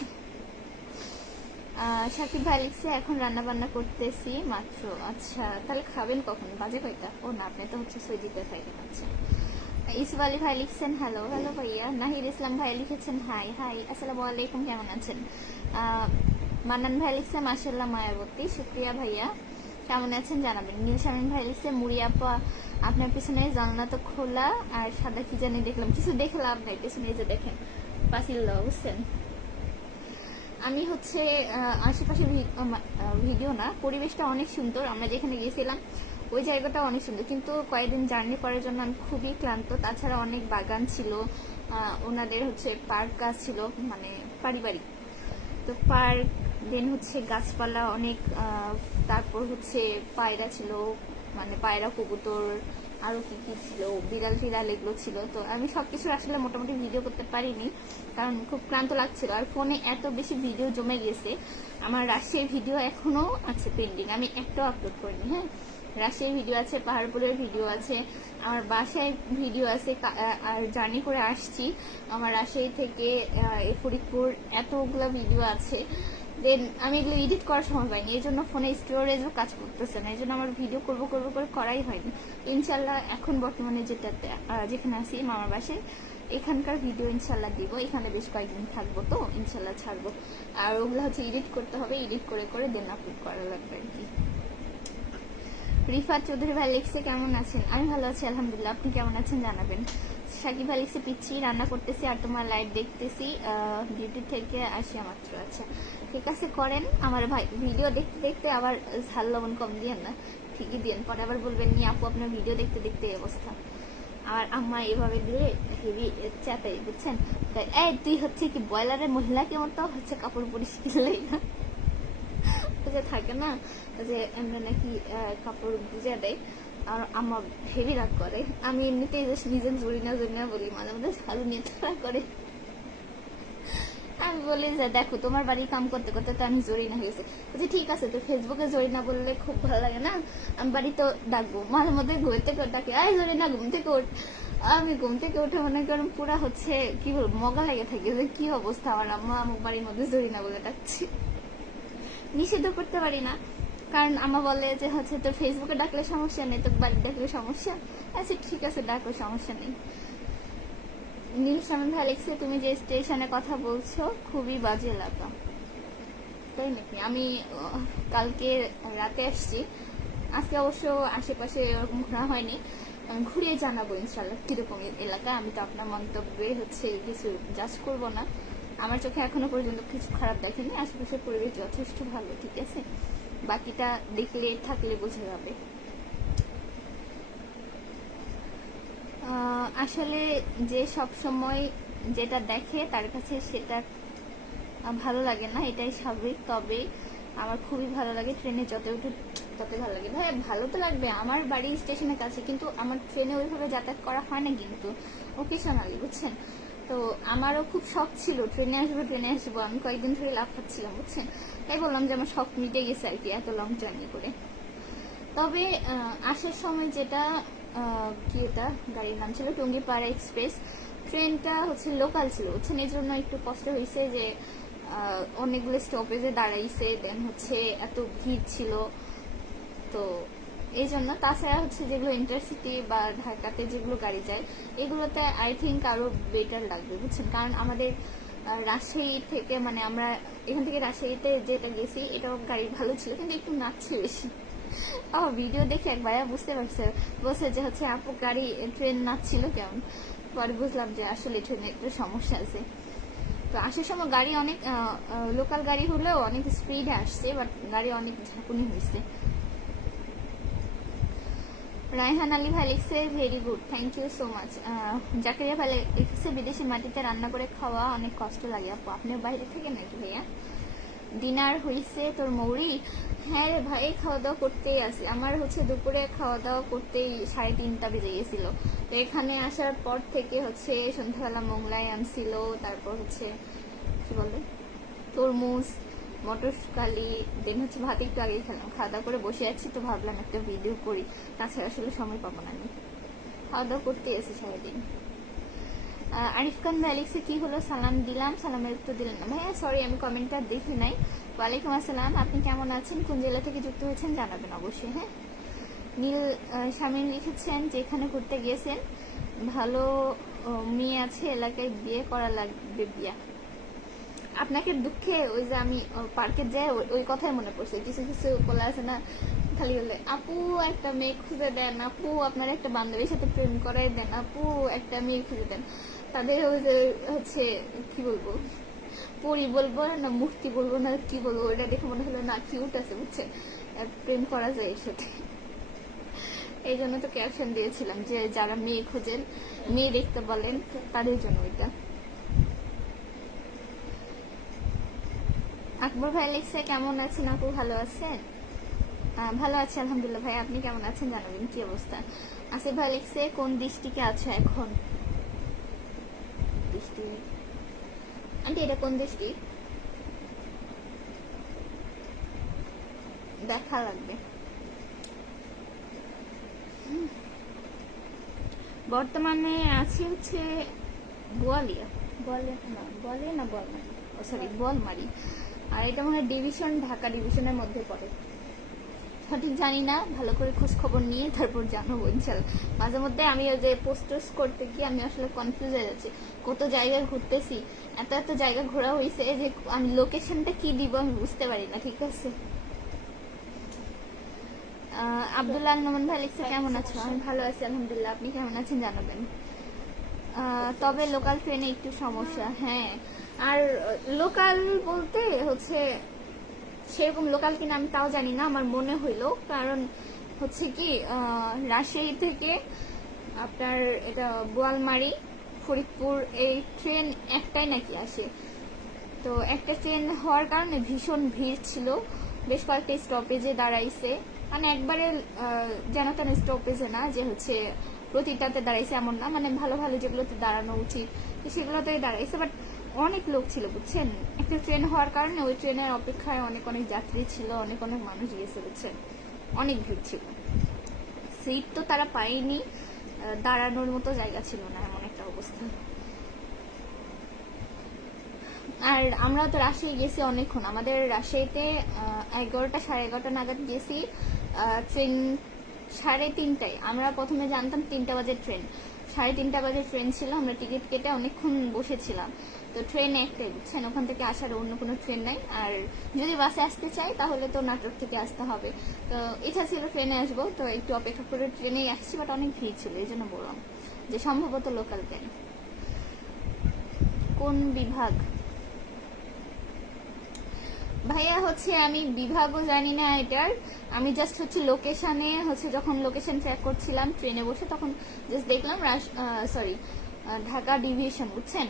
সাকিব ভাই লিখছে এখন রান্না বান্না করতেছি মাত্র। আচ্ছা, তাহলে খাবেন কখন, বাজে কয়টা? ও না, আপনি তো হচ্ছে সৈজিতে থাকেন। আচ্ছা, ইসুফ আলী ভাই লিখছেন হ্যালো। হ্যালো ভাইয়া। নাহিদ ইসলাম ভাই লিখেছেন হাই হাই, আসসালামু আলাইকুম, কেমন আছেন? মান্নান ভাই লিখছে মাশাআল্লাহ মায়াবতী, শুক্রিয়া ভাইয়া, কেমন আছেন জানাবেন। নীল শামীম ভাই লিখছে মুড়ি আপা আপনার পিছনে জানলা তো খোলা আর সাদা কি জানি দেখলাম, কিছু দেখলাম নাই, পিছনে এই যে দেখেন পাঁচিল বুঝছেন। আমি হচ্ছে আশেপাশে ভিডিও না, পরিবেশটা অনেক সুন্দর, আমরা যেখানে গিয়েছিলাম ওই জায়গাটা অনেক সুন্দর, কিন্তু কয়েকদিন জার্নি করার জন্য আমি খুবই ক্লান্ত। তাছাড়া অনেক বাগান ছিল, ওনাদের হচ্ছে পার্ক ছিল, মানে পারিবারিক, তো পার্ক, দেন হচ্ছে গাছপালা অনেক, তারপর হচ্ছে পায়রা ছিল, মানে পায়রা, কবুতর, আরো কি কি ছিল, বিড়াল টিড়াল এগুলো ছিল। তো আমি সবকিছু আসলে মোটামুটি ভিডিও করতে পারিনি, কারণ খুব ক্লান্ত লাগছিল, আর ফোনে এত বেশি ভিডিও জমে গেছে। আমার রাশিয়ার ভিডিও এখনো আছে পেন্ডিং, আমি একটাও আপলোড করিনি। হ্যাঁ, রাশিয়ার ভিডিও আছে, পাহাড়পুরের ভিডিও আছে, আমার বাসায় ভিডিও আছে, আর জার্নি করে আসছি আমার রাজশাহী থেকে ফরিদপুর, এতগুলো ভিডিও আছে। দেন আমি এগুলো এডিট করার সময় পাইনি, এই জন্য ফোনে স্টোরেজও কাজ করতেছে না, এই জন্য আমার ভিডিও করবো করে করাই হয়নি। ইনশাল্লাহ এখন বর্তমানে যেটাতে যেখানে আছি মামার বাসায়, এখানকার ভিডিও ইনশাল্লাহ দিব, এখানে বেশ কয়েকদিন থাকবো, তো ইনশাল্লাহ ছাড়বো। আর ওগুলো হচ্ছে এডিট করতে হবে, এডিট করে দেন আপলোড করা লাগবে আর কি। রিফাত চৌধুরী ভাই লিখছে কেমন আছেন? আমি ভালো আছি আলহামদুলিল্লাহ, আপনি কেমন আছেন জানাবেন। সাকিব ভাই লিখছে পিচ্ছি রান্না করতেছি আর তোমার লাইভ দেখতেছি, ডিউটি থেকে আসিয়া মাত্র। আচ্ছা ঠিক আছে, করেন। আমার ভাই ভিডিও দেখতে দেখতে আবার ঝাল লবণ কম দিয়েন না, ঠিকই দিয়েন, পরে আবার বলবেন নি আপু আপনার ভিডিও দেখতে দেখতে এই অবস্থা। আর আম্মা এভাবে দিলে হেভি চাটাই, বুঝছেন। তাই এই তুই হচ্ছে কি বয়লারের মহিলাকে মতো হচ্ছে কাপড় পরিষ্কার না, যে থাকে না যে এমনি নাকি কাপড় ভিজে দেয়, আর আমার হেভি রাগ করে। আমি এমনিতেই নিজে জড়ি না বলি, মাঝে মাঝে ঝালু নিয়ে রাগ করে। আমি বলি যে দেখো তোমার বাড়ি কাম করতে করতে তো আমি জড়ি না হয়েছে, বলছি ঠিক আছে, তো ফেসবুকে জড়ি না বললে খুব ভালো লাগে না, আমি বাড়ি তো ডাকবো, মাঝে মধ্যে ঘুম থেকে ডাকে আয় জড়ি না ঘুম থেকে ওঠ। আমি ঘুম থেকে উঠে মনে করেন পুরা হচ্ছে কি বলবো মগা লেগে থাকে যে কি অবস্থা, আমার আম্মা আমার বাড়ির মধ্যে জড়ি না বলে ডাকছি। নিষিদ্ধ করতে পারি না, কারণ আমা বলে যে হচ্ছে তোর ফেসবুকে ডাকলে সমস্যা নেই, তোর বাড়ি ডাকলে সমস্যা। আচ্ছা ঠিক আছে, ডাকো, সমস্যা নেই। নীল সামন ভাই লিখছে তুমি যে স্টেশনে কথা বলছো খুবই বাজে এলাকা। তাই নাকি? আমি কালকে রাতে আসছি, আজকে অবশ্য আশেপাশে এরকম ঘোরা হয়নি, ঘুরে জানাবো ইনশাল্লাহ কিরকম এলাকা। আমি তো আপনার মন্তব্যে হচ্ছে কিছু জাজ করব না, আমার চোখে এখনো পর্যন্ত কিছু খারাপ দেখেনি, আশেপাশের পরিবেশ যথেষ্ট ভালো, ঠিক আছে, বাকিটা দেখলে থাকলে বোঝা যাবে। আসলে যে সব সময় যেটা দেখে তার কাছে সেটা ভালো লাগে না, এটাই স্বাভাবিক। তবে আমার খুবই ভালো লাগে ট্রেনে যত উঠে তত ভালো লাগে। ভাই ভালো তো লাগবে, আমার বাড়ি স্টেশনের কাছে, কিন্তু আমার ট্রেনে ওইভাবে যাতায়াত করা হয় না, কিন্তু ওকেশনালি, বুঝছেন। তো আমারও খুব শখ ছিল ট্রেনে আসবো, আমি কয়েকদিন ধরে লাফাচ্ছিলাম, বুঝছেন। তাই বললাম যে আমার শখ মিটে গেছে আর কি, এত লং জার্নি করে। তবে আসার সময় যেটা কি এটা গাড়ির নাম ছিল টঙ্গীপাড়া এক্সপ্রেস, ট্রেনটা হচ্ছে লোকাল ছিল, বুঝছেন, এই জন্য একটু কষ্ট হয়েছে যে অনেকগুলো স্টপেজে দাঁড়াইছে, দেন হচ্ছে এত ভিড় ছিল, তো এই জন্য। তাছাড়া হচ্ছে যেগুলো ইন্টারসিটি বা ঢাকাতে যেগুলো গাড়ি যায় এগুলোতে আই থিঙ্ক আরো বেটার লাগবে, বুঝছেন, কারণ আমাদের রাজশাহী থেকে, মানে আমরা এখান থেকে রাজশাহীতে যেটা গেছি এটাও গাড়ি ভালো ছিল, কিন্তু একটু নাচছে বেশি। আমার ভিডিও দেখে এক ভাইয়া বুঝতে পারছে, বলছে যে হচ্ছে আপু গাড়ি ট্রেন নাচছিল কেমন। পরে বুঝলাম যে আসলে ট্রেনে একটু সমস্যা আছে। তো আসার সময় গাড়ি অনেক লোকাল গাড়ি হলেও অনেক স্পিডে আসছে, বাট গাড়ি অনেক ঝাঁকুনি হয়েছে। রায়হান আলী ভাই লিখছে very good, thank you so much. Zakaria ভাই লিখছে বিদেশি মাটিতে রান্না করে খাওয়া অনেক কষ্ট লাগে আপু, আপনি বাইরে থেকে নাকি ভাইয়া? ডিনার হয়েছে তোর মৌরি? হ্যাঁ রে ভাই, খাওয়া দাওয়া করতেই আসি। আমার হচ্ছে দুপুরে খাওয়া দাওয়া করতেই 3:30 বেজে গেছিল। তো এখানে আসার পর থেকে হচ্ছে সন্ধ্যাবেলা মোংলাই আনছিল, তারপর হচ্ছে কি বলে তরমুজ, মটরকালি, দেন হচ্ছে ভাত একটু আগেই খেলাম। খাওয়া দাওয়া করে বসে আছি, তো ভাবলাম একটা ভিডিও করি, তাছাড়া আসলে সময় পাবো না আমি। খাওয়া দাওয়া করতে এসেছি সারাদিন। আরিফ খান ভাই লিখছে কি হলো, সালাম দিলাম, সালামের উত্তর দিলেন না। ভাইয়া সরি, আমি কমেন্টটা দেখি নাই। ওয়ালাইকুম আসসালাম, আপনি কেমন আছেন, কোন জেলা থেকে যুক্ত হয়েছেন জানাবেন অবশ্যই। হ্যাঁ, নীল স্বামী লিখেছেন যে এখানে ঘুরতে গিয়েছেন, ভালো মেয়ে আছে এলাকায়, বিয়ে করা লাগবে বিয়া। আপনাকে দুঃখে ওই যে আমি পার্কে যাই ওই কথাই মনে পড়ছে। কিছু কিছু বলা আছে না, খালি বলে আপু একটা মেয়ে খুঁজে দেন, আপু আপনার একটা বান্ধবীর সাথে প্রেম করাই দেন, আপু একটা মেয়ে খুঁজে দেন। তাদের ওই যে হচ্ছে কি বলবো, পরি বলবো না মূর্তি বলবো না কি বলবো, ওটা দেখে মনে হলো না কিউট আছে, বুঝছে, প্রেম করা যায় এর সাথে। এই জন্য তো ক্যাপশন দিয়েছিলাম যে যারা মেয়ে খোঁজেন, মেয়ে দেখতে বলেন, তাদের জন্য এটা। আকবর ভাই লিখছে কেমন আছেন আপু, ভালো আছেন? ভালো আছি আলহামদুলিল্লাহ ভাই, আপনি কেমন আছেন জানাবেন, কি অবস্থা? আসিফ ভাই লিখছে কোন ডিস্ট্রিক্টে আছো এখন? ডিস্ট্রিক্ট আন্টি, এটা কোন ডিস্ট্রিক্ট দেখা লাগবে। বর্তমানে আছি হচ্ছে বোয়ালিয়া, বোয়ালিয়া না বোয়ালমারি, ও সরি বোয়ালমারি। আর এটা মনে হয় ডিভিশন, ঢাকা ডিভিশনের মধ্যে পড়ে, সঠিক জানি না, ভালো করে খোঁজ খবর নিয়ে তারপর জানাবো ইনশাল্লাহ। মাঝে মধ্যে আমি ওই যে পোস্টার্স করতে গিয়ে আমি আসলে কনফিউজ হয়ে যাচ্ছি, কত জায়গায় ঘুরতেছি, এত এত জায়গা ঘোরা হয়েছে যে আমি লোকেশনটা কি দিব আমি বুঝতে পারি না। ঠিক আছে। আব্দুল্লাহ নোমান ভাই লিখছে কেমন আছো? আমি ভালো আছি আলহামদুলিল্লাহ, আপনি কেমন আছেন জানাবেন। তবে লোকাল ট্রেনে একটু সমস্যা। হ্যাঁ, আর লোকাল বলতে হচ্ছে সেরকম লোকাল কিনা আমি তাও জানি না, আমার মনে হইলো, কারণ হচ্ছে কি রাজশাহী থেকে আপনার এটা বোয়ালমারি, ফরিদপুর এই ট্রেন একটাই নাকি আসে। তো একটা ট্রেন হওয়ার কারণে ভীষণ ভিড় ছিল, বেশ কয়েকটা স্টপেজে দাঁড়াইছে, মানে একবারে যেন তেন স্টপেজে না যে হচ্ছে প্রতিটাতে দাঁড়াইছে এমন না, মানে ভালো ভালো যেগুলোতে দাঁড়ানো উচিত তো সেগুলোতেই দাঁড়াইছে। বাট অনেক লোক ছিল বুঝছেন, একটা ট্রেন হওয়ার কারণে ওই ট্রেনের অপেক্ষায় অনেক অনেক যাত্রী ছিল, অনেক অনেক মানুষ গিয়েছে বুঝছেন, অনেক ভিড় ছিল। সিট তো তারা পায়নি, দাঁড়ানোর মতো জায়গা ছিল না, এমন একটা অবস্থা। আর আমরা তো রাজশাহী গেছি অনেকক্ষণ, আমাদের রাজশাহীতে 11টা 11:30 নাগাদ গেছি। ট্রেন 3:30টায়, আমরা প্রথমে জানতাম 3টা বাজে ট্রেন, 3:30 বাজে ট্রেন ছিল, আমরা টিকিট কেটে অনেকক্ষণ বসেছিলাম। তো ট্রেন একটাই বুঝছেন, ওখান থেকে আসার অন্য কোনো ট্রেন নাই। আর যদি বাসে আসতে চাই তাহলে তো নাটক থেকে আসতে হবে। তো ইচ্ছা ছিল ট্রেনে আসবো, তো একটু অপেক্ষা করে ট্রেনেই আসছি, বাট অনেক ভিড় ছিল, এই জন্য বললাম যে সম্ভবত লোকাল ট্রেন। কোন বিভাগ? ভাইয়া হচ্ছে আমি বিভাগও জানি না এটার, আমি জাস্ট হচ্ছে লোকেশনে হচ্ছে যখন লোকেশন ট্র্যাক করছিলাম ট্রেনে বসে তখন জাস্ট দেখলাম ঢাকা ডিভিশন বুঝছেন।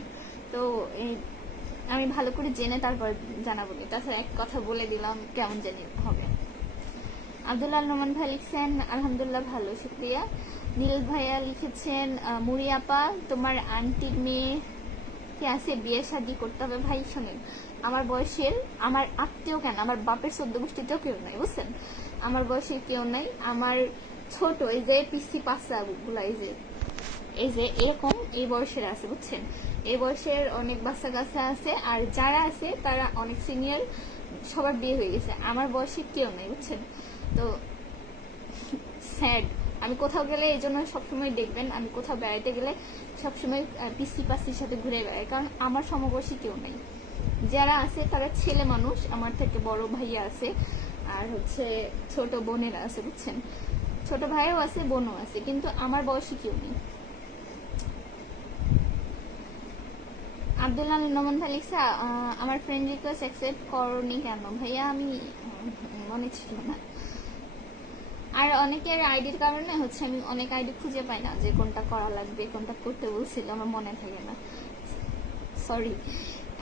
তো আমি ভালো করে জেনে তারপর জানাবো, তাছাড়া এক কথা বলে দিলাম কেমন জানি হবে। আব্দুল্লাহ নোমান ভাই লিখছেন আলহামদুলিল্লাহ ভালো, শুক্রিয়া। নীল ভাইয়া লিখেছেন মুরিয়াপা তোমার আন্টির মেয়ে কে আছে, বিয়ে শাদী করতে হবে। ভাই শোনেন, আমার বয়সের, আমার আত্মীয় কেন, আমার বাপের 14 গোষ্ঠীতেও কেউ নাই বুঝছেন, আমার বয়সের কেউ নাই। আমার ছোট এই যে পিসি পাসা গুলা এই যে এরকম এই বয়সের আছে বুঝছেন, এই বয়সের অনেক বাচ্চা কাচ্চা আছে, আর যারা আছে তারা অনেক সিনিয়র, সবার বিয়ে হয়ে গেছে, আমার বয়সে কেউ নাই বুঝছেন। তো স্যাড আমি কোথাও গেলে এই জন্য সবসময় দেখবেন আমি কোথাও বেড়াইতে গেলে সবসময় পিসি পাসির সাথে ঘুরে বেড়াই, কারণ আমার সমবয়সী কেউ নেই। যারা আছে তারা ছেলে মানুষ, আমার থেকে বড় ভাইয়া আছে আর হচ্ছে ছোট বোনেরা আছে, বুঝছেন? ছোট ভাইও আছে, বোনও আছে, কিন্তু আমার বয়সী কেউ নেই। আব্দুল্লাহ নোমান ভাই লিখছে, আমার ফ্রেন্ড রিকোয়েস্ট অ্যাকসেপ্ট করনি কেন ভাইয়া? আমি মনে ছিল না। আর অনেকের আইডির কারণে হচ্ছে আমি অনেক আইডি খুঁজে পাই না যে কোনটা করা লাগবে, কোনটা করতে বলছিল, আমার মনে থাকে না, সরি।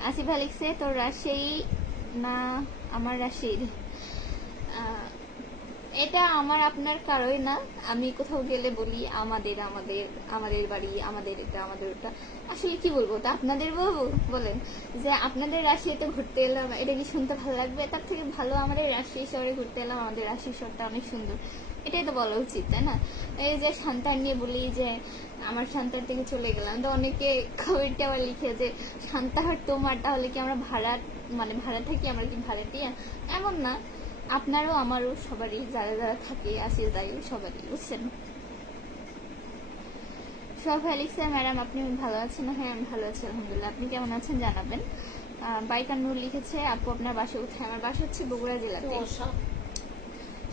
আসিফ ভাই লিখছে, তোর রাজশাহী না আমার রাজশাহী? এটা আমার আপনার কারোই না। আমি কোথাও গেলে বলি আমাদের আমাদের আমাদের বাড়ি, আমাদের এটা, আমাদের ওটা। আসলে কি বলবো, তা আপনাদের বলবো? বলেন যে আপনাদের রাজশাহীতে ঘুরতে এলাম, এটা কি শুনতে ভালো লাগবে? তার থেকে ভালো আমাদের রাজশাহী শহরে ঘুরতে এলাম, আমাদের রাজশাহী শহরটা অনেক সুন্দর, এটাই তো বলা উচিত, তাই না? এই যে সান্তার নিয়ে বলি যে আমার সান্তার থেকে চলে গেলাম, তো অনেকে কমেন্টে আবার লিখে যে সান্তাহার তোমার, তাহলে কি আমরা ভাড়া মানে ভাড়া থাকি, আমরা কি ভাড়াটিয়া? এমন না, আপনারও আমারও সবারই, যারা যারা থাকে আসে যাই সবারই, বুঝছেন? সব লিখছে, ম্যাডাম আপনি ভালো আছেন? হ্যাঁ আমি ভালো আছি আলহামদুলিল্লাহ, আপনি কেমন আছেন জানাবেন। বাইকার নূর লিখেছে, আপু আপনার বাসা কোথায়? আমার বাসা হচ্ছে বগুড়া জেলাতে।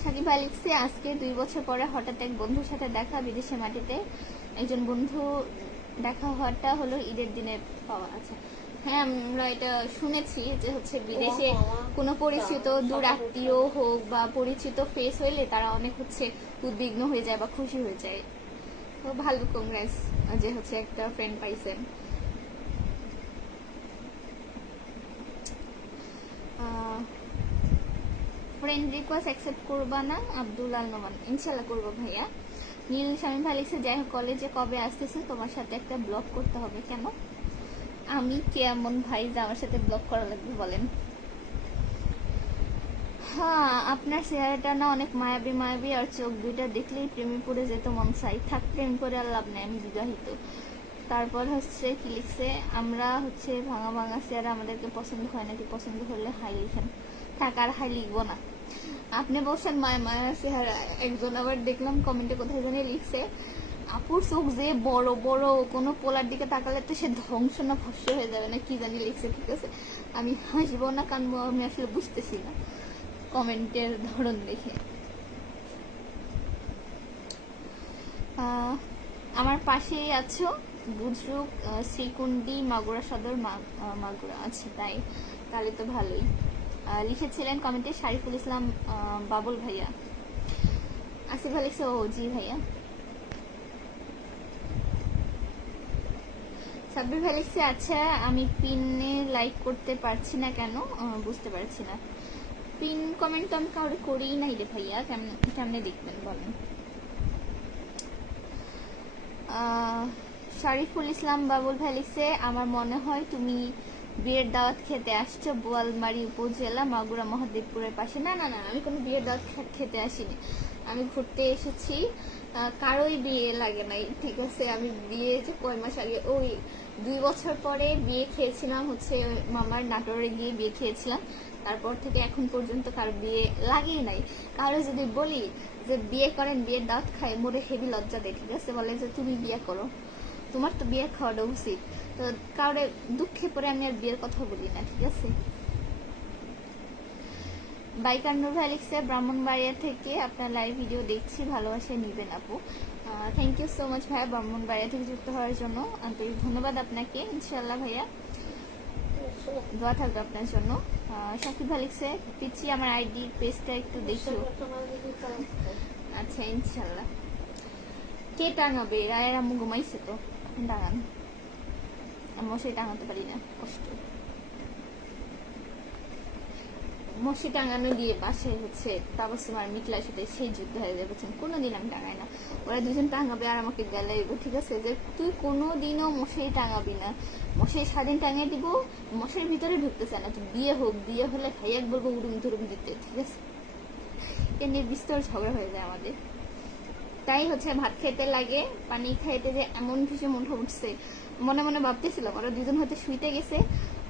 সাকিব ভাই লিখছে, আজকে 2 বছর পরে হঠাৎ এক বন্ধুর সাথে দেখা বিদেশের মাটিতে। একজন বন্ধু দেখা হওয়াটা হলো ঈদের দিনে পাওয়া। আচ্ছা, হ্যাঁ আমরা এটা শুনেছি যে হচ্ছে বিদেশে কোনো পরিচিত দূর আত্মীয় হোক বা পরিচিত ফেস হইলে তারা অনেক হচ্ছে উদ্বিগ্ন হয়ে যায় বা খুশি হয়ে যায়। তো ভালো, কংগ্রেস যে হচ্ছে একটা ফ্রেন্ড পাইছেন। ফ্রেন্ড রিকোয়েস্ট অ্যাকসেপ্ট করবা না? আব্দুল আল নোমান, ইনশাল্লাহ করবো ভাইয়া। নীল স্বামী ভাই লিখছে, যাই হোক কলেজে কবে আসতেছে? তোমার সাথে একটা ব্লগ করতে হবে। কেন? আমি কেমন ভাই যে আমার সাথে ব্লগ করা লাগবে বলেন? হ্যাঁ আপনার চেহারাটা না অনেক মায়াবী মায়াবী, আর চোখ দুইটা দেখলেই প্রেমে পড়ে যেত মন চাই। থাক, প্রেম করে আর লাভ নেই, আমি বিবাহিত। তারপর হচ্ছে কি লিখছে, আমরা হচ্ছে ভাঙা ভাঙা চেহারা, আমাদেরকে পছন্দ হয় নাকি? পছন্দ হলে হাই লিখেন। থাক, আর হাই লিখবো না। আপনি বলছেন মায়া মায়া চেহারা, একজন আবার দেখলাম কমেন্টে কোথায় জানি লিখছে, আপুর চোখ যে বড় বড়, কোনো পোলার দিকে তাকালে তো সে ধ্বংস না ভস্য হয়ে যাবে না, কি জানি লিখছে। ঠিক আছে, আমি হাসবো না কানবো আমি আসলে বুঝতেছি না কমেন্টের ধরন দেখে। আমার পাশেই আছো, বুজরুক শ্রীকুণ্ডি, মাগুরা সদর, মাগুরা। আচ্ছা তাই, তাহলে তো ভালোই। লিখেছিলেন কমেন্টে শারিফুল ইসলাম বাবুল ভাইয়া। আসিফ ভাই লিখছে, ও জি ভাইয়া। সাব্বির ভাই লিখছে, আচ্ছা আমি পিনে লাইক করতে পারছি না কেন? বুঝতে পারছি না। পিন কমেন্ট তো আমি কাউরে করিই নাই রে ভাইয়া, কেমনে দেখবেন বলেন? শারিফুল ইসলাম বাবুল ভাই লিখছে, আমার মনে হয় তুমি বিয়ের দাওয়াত খেতে আসছো বোয়ালমারী উপজেলা, মাগুরা মহাদেবপুরের পাশে। না না না, আমি কোনো বিয়ের দাওয়াত খেতে আসিনি, আমি ঘুরতে এসেছি। কারোই বিয়ে লাগে নাই, ঠিক আছে? আমি বিয়ে যে কয় মাস আগে, ওই 2 বছর পরে বিয়ে খেয়েছিলাম হচ্ছে মামার নাটোরে গিয়ে বিয়ে খেয়েছিলাম। তারপর থেকে এখন পর্যন্ত কারো বিয়ে লাগেই নাই। কারো যদি বলি যে বিয়ে করেন, বিয়ের দাওয়াত খায়, মোরে হেভি লজ্জা দেয়, ঠিক আছে? বলে যে তুমি বিয়ে করো, তোমার তো বিয়ে খাওয়াটা উচিত। তো কারোর দুঃখে পরে আমি আর বিয়ের কথা বলি না, ঠিক আছে? বাইকার নূর ভাই লিখছে, ব্রাহ্মণবাড়িয়া থেকে আপনার লাইভ ভিডিও দেখছি, ভালোবাসা নিবেন আপু। থ্যাংক ইউ সো মাচ ভাইয়া, ব্রাহ্মণবাড়িয়া থেকে যুক্ত হওয়ার জন্য আন্তরিক ধন্যবাদ আপনাকে। ইনশাল্লাহ ভাইয়া, দোয়া থাকবে আপনার জন্য। সাকিব ভাই লিখছে, পিচ্ছি আমার আইডি পেজটা একটু দেখো। আচ্ছা ইনশাল্লাহ। কে টাঙাবে? রায়ের আম্মু ঘুমাইছে তো, টাঙান। আমি মশারি টাঙাতে পারি না, কষ্ট। মশারি টাঙানো দিয়ে পাশে হচ্ছে তাবাসসুম আর মিকলার সাথে সেই যুদ্ধ হয়ে যাবে, কোনোদিন আমি টাঙাই না। ওরা দুজন টাঙাবে আর আমাকে গেলে, ঠিক আছে? যে তুই কোনোদিনও মশারি টাঙাবি না, মশারি স্বাধীন টাঙিয়ে দিব, মশারির ভিতরে ঢুকতে চায় না। তুই বিয়ে হোক, বিয়ে হলে ভাইয়াক বলবো উড়ুম ধুরুম দিতে, ঠিক আছে? এ নিয়ে বিস্তর ঝগড়া হয়ে যায় আমাদের। তাই হচ্ছে ভাত খেতে লাগে, পানি খাইতে যে এমন ভীষণ মুঠো উঠছে, মনে মনে ভাবতেছিলাম ওরা দুজন হয়তো শুইতে গেছে,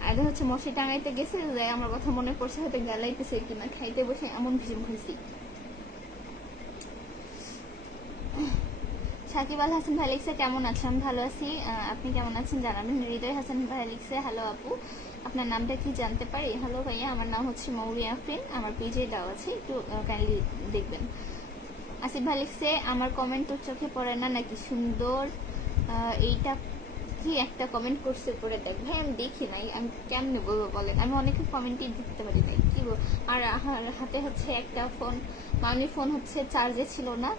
একজন হচ্ছে মশারি টাঙাইতে গেছে, যে আমার কথা মনে পড়ছে হয়তো গেলাইতেছে কিনা, খাইতে বসে এমন ভীষণ খুশি। সাকিব আল হাসান ভাই লিখছে কেমন আছেন? আমি ভালো আছি, আপনি কেমন আছেন জানাবেন। হৃদয় হাসান ভাই লিখছে হ্যালো আপু, আপনার নামটা কি জানতে পারি? হ্যালো ভাইয়া, আমার নাম হচ্ছে মৌরি আফরিন, আমার পেজে দেওয়া আছে, একটু কাইন্ডলি দেখবেন। আসিফ ভাই লিখছে আমার কমেন্ট তোর চোখে পড়ে না নাকি? সুন্দর, এইটা কি একটা কমেন্ট করছে পরে দেখ। ভাই আমি দেখি নাই, আমি কেমনে বলবো বলেন, আমি অনেকে কমেন্টই দেখতে পারি নাই কি বল। আর আমার হাতে হচ্ছে একটা ফোন, মানি ফোন হচ্ছে চার্জে ছিল না,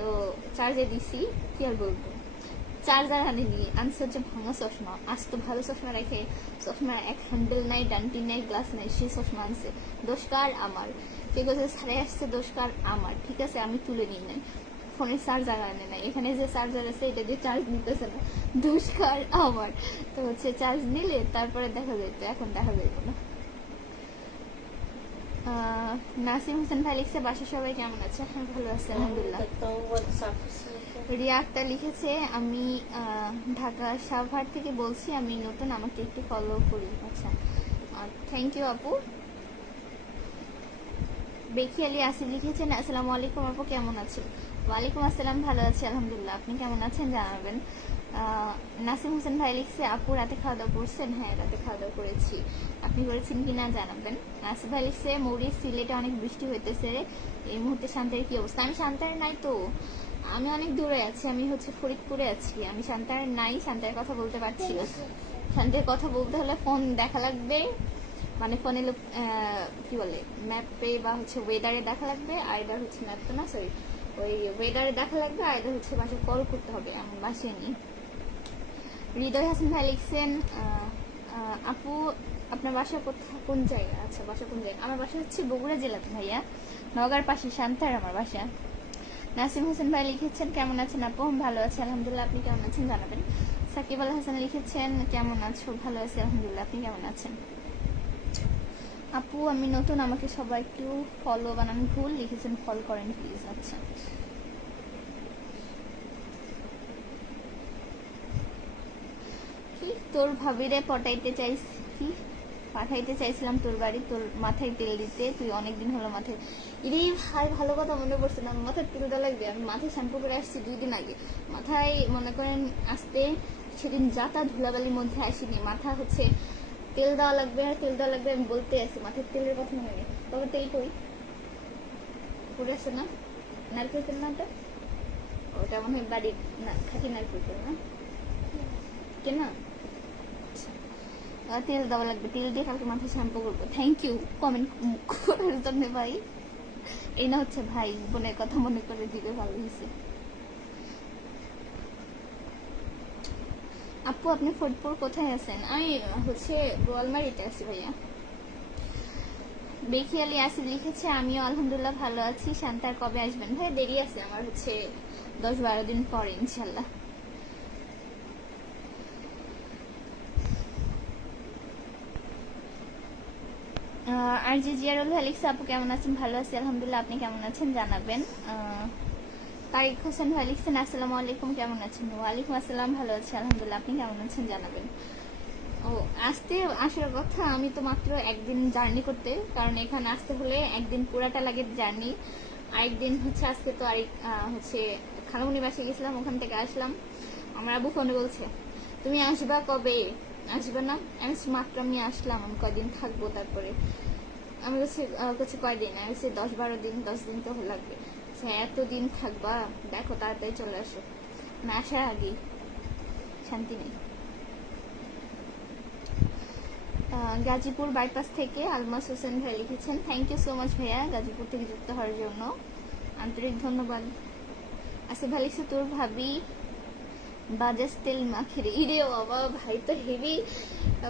তো চার্জে দিছি, কি আর বলবো। চার্জার আনিনি, আনছে হচ্ছে ভাঙা চশমা। আজ তো ভালো চশমা রেখে, চশমা এক হ্যান্ডেল নাই, ডান্টি নাই, গ্লাস নাই, সে চশমা আনছে। দোষকার আমার, ঠিক আছে, সারে আসছে, দোষকার আমার, ঠিক আছে, আমি তুলে নিই নাই। ফোনের চার্জার আনে নাই, এখানে যে চার্জার আছে এটা দিয়ে চার্জ নিতেছে না, দোষকার আমার। তো হচ্ছে চার্জ নিলে তারপরে দেখা যেত, এখন দেখা যেত না। নাসিম হোসেন ভাই লিখছে বাসা সবাই কেমন আছে? হ্যাঁ ভালো আছে আলহামদুলিল্লাহ। রিয়া আক্তার লিখেছে আমি ঢাকা সাভার থেকে বলছি, আমি নতুন, আমাকে একটু ফলো করি। আচ্ছা, থ্যাংক ইউ আপু। বেকি আলী আসিফ লিখেছেন আসসালামু আলাইকুম আপু, কেমন আছেন? ওয়ালাইকুম আসসালাম, ভালো আছি আলহামদুলিল্লাহ, আপনি কেমন আছেন জানাবেন। নাসিম হোসেন ভাই লিখছে আপু রাতে খাওয়া দাওয়া করছেন? হ্যাঁ রাতে খাওয়া দাওয়া করেছি, আপনি করেছেন কিনা জানাবেন। নাসিম ভাই লিখছে মৌরি সিলেটে অনেক বৃষ্টি হইতেছে এই মুহূর্তে, শান্তার কি অবস্থা? আমি শান্তার নাই তো, আমি অনেক দূরে আছি, আমি হচ্ছে ফরিদপুরে আছি, আমি শান্তার নাই, শান্তার কথা বলতে পারছি না। শান্তার কথা বলতে হলে ফোন দেখা লাগবে, মানে ফোনে কি বলে ম্যাপে বা হচ্ছে ওয়েদারে দেখা লাগবে, আর এটা হচ্ছে ম্যাপ তো না, সরি, ওই ওয়েদারে দেখা লাগবে, আর এটা হচ্ছে বাসায় কল করতে হবে, এমন বাসায় নেই। হৃদয় হাসান ভাই লিখছেন আপু আপনার বাসা কোন জায়গা? আচ্ছা, বাসা কোন জায়গা? আমার বাসা হচ্ছে বগুড়া জেলাতে ভাইয়া, নওগাঁর পাশে শান্তার আমার বাসা। নাসিম হোসেন ভাই লিখেছেন কেমন আছেন আপু? ভালো আছি আলহামদুলিল্লাহ, আপনি কেমন আছেন জানাবেন। সাকিব আল হাসান লিখেছেন কেমন আছো? ভালো আছি আলহামদুলিল্লাহ, আপনি কেমন আছেন? আপু আমি নতুন, আমাকে সবাই একটু ফলো বানান, ভুল লিখেছেন, ফলো করেন প্লিজ। আচ্ছা, কি তোর ভাবিরে পটাইতে চাইছি, কি পাঠাইতে চাইছিলাম তোর বাড়ি, তোর মাথায় তেল দিতে, তুই অনেকদিন হলো মাথায়। ইরে ভাই, ভালো কথা মনে পড়ছে না, মাথায় তেল দেওয়া লাগবে। আমি মাথায় শ্যাম্পু করে আসছি 2 দিন আগে, মাথায় মনে করেন আসতে সেদিন যাতা ধুলাবালির মধ্যে আসিনি, মাথা হচ্ছে তেল দেওয়া লাগবে, আর তেল দেওয়া লাগবে, আমি বলতে আছি মাথায় তেলের কথা মনে নেই। তবে তেল কই পড়ে আসে না, নারকেল তেল না, ওটা মনে হয় বাড়ির না, খাঁটি নারকেল তেল না কেনা। তেল দেওয়া লাগবে, তেল দিয়ে কালকে মাথায় শ্যাম্পু করবো। থ্যাংক ইউ কমেন্ট করার জন্য ভাই। এই না হচ্ছে ভাই বোনের কথা মনে করে দিবে, ভালো হয়েছে। আপু আপনি ফরিদপুর কোথায় আছেন? আমি হচ্ছে গোয়ালমারিতে আছি ভাইয়া। বেকি আলী আসিফ লিখেছে আমিও আলহামদুলিল্লাহ ভালো আছি, শান্তার কবে আসবেন? ভাই দেরি আছে, আমার হচ্ছে 10-12 দিন পরে ইনশাল্লাহ। আর জি জিয়ারুল ভাই লিখছে আপু কেমন আছেন? ভালো আছি আলহামদুলিল্লাহ, আপনি কেমন আছেন জানাবেন। তারিক হোসেন ভাই লিখছেন আসসালামু আলাইকুম, কেমন আছেন? ওয়ালাইকুম আসসালাম, ভালো আছি আলহামদুলিল্লাহ, আপনি কেমন আছেন জানাবেন। ও আসতে আসার কথা, আমি তো মাত্র একদিন জার্নি করতে, কারণ এখানে আসতে হলে একদিন পুরাটা লাগে জার্নি, আরেকদিন হচ্ছে আজকে তো আরেক হচ্ছে খালামুনি বাসায় গেছিলাম, ওখান থেকে আসলাম। আমার আবু ফোনে বলছে তুমি আসবা কবে, আসবে না? আমি মাত্র আমি আসলাম, আমি কয়দিন থাকবো, তারপরে আমি কাছে কয়দিন, আমি 10-12 দিন, 10 দিন তো লাগবে। এতদিন থাকবা, দেখো তাড়াতাড়ি চলে আসো, না আসার আগেই শান্তি নেই। গাজীপুর বাইপাস থেকে আলমাস হোসেন ভাই লিখেছেন থ্যাংক ইউ সো মাচ ভাইয়া, গাজীপুর থেকে যুক্ত হওয়ার জন্য আন্তরিক ধন্যবাদ। আসিফ ভাই লিখছে তোর ভাবি বাজাজ তেল মাখে রে। ইরে বাবা, ভাই তো হেভি,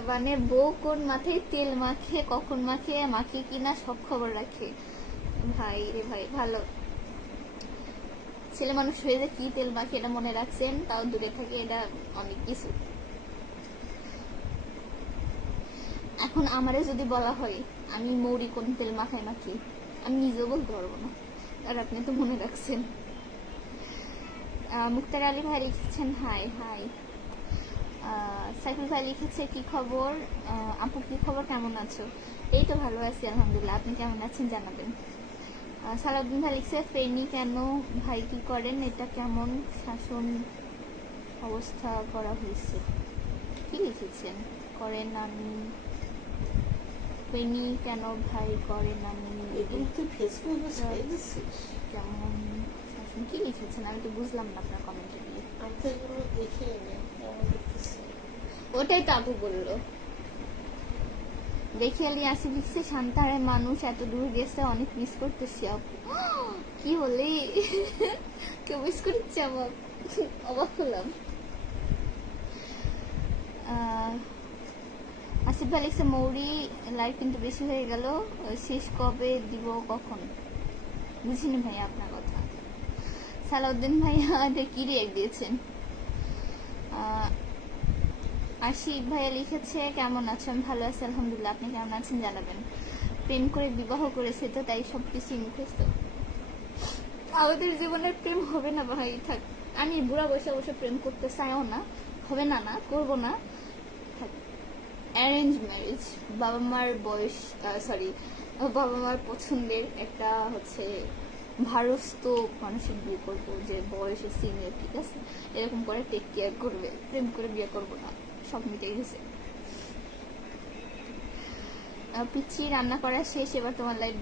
মানে বউ কোন মাথায় তেল মাখে, কখন মাখে, মাখে কিনা সব খবর রাখে ভাই রে ভাই। ভালো ছেলে মানুষ হয়ে যে কি তেল মাখে এটা মনে রাখছেন, তাও দূরে থাকে, এটা অনেক কিছু। এখন আমারে যদি বলা হয় আমি মৌরি কোন তেল মাখাই মাখি, আমি নিজেও বলতে পারবো না, আর আপনি তো মনে রাখছেন। মুক্তার আলী ভাই লিখেছেন হাই হাই। সাইফুল ভাই লিখেছে কি খবর আপু, কি খবর, কেমন আছো? এই তো ভালো আছি আলহামদুলিল্লাহ, আপনি কেমন আছেন জানাবেন। সালাউদ্দিন ভাই লিখছে ফেনি কেন ভাই কি করেন, এটা কেমন শাসন অবস্থা করা হয়েছে, কি লিখেছেন করেন আমি, ফেনি কেন ভাই করেন আমি, এগুলো তুই ফেসবুকে ছেড়ে দিচ্ছিস? কেমন শাসন কি লিখেছেন আমি তো বুঝলাম না আপনার কমেন্টে দিয়ে। আমি তো এগুলো দেখিয়ে নি, কেমন দেখতেছি। ওটাই তো আপু বললো। দেখে আলি আসি লিখছে শান্তারে মানুষ এত দূর গেছে অনেক মিস করতেছি আপু। কি বলে কেউ মিস করছে আমার, অবাক হলাম। আসিফ ভাই লিখছে মৌরি লাইভ কিন্তু বেশি হয়ে গেল, শেষ কবে দিব কখন, বুঝিনি ভাই আপনার কথা। সালাউদ্দিন ভাইয়া কি রিয়েক্ট দিয়েছেন। আশিক ভাইয়া লিখেছে কেমন আছো, আমি ভালো আছি আলহামদুলিল্লাহ, আপনি কেমন আছেন জানাবেন। প্রেম করে বিবাহ করেছে তো তাই সবকিছু মুখস্থ, আমাদের জীবনের প্রেম হবে না ভাই, থাক। আমি বুড়া বসে বসে প্রেম করতে চাইও না, হবে না, না করবো না, থাক। অ্যারেঞ্জ ম্যারেজ, বাবা মার বয়স, সরি, বাবা মার পছন্দের একটা হচ্ছে ভারস্থ মানুষের বিয়ে করবো, যে বয়সে সিনিয়র, ঠিক আছে, এরকম করে টেক কেয়ার করবে, প্রেম করে বিয়ে করবো না, সব মিটে গেছে। পিচ্ছি রান্না করা শেষ, এবার তোমার লাইভ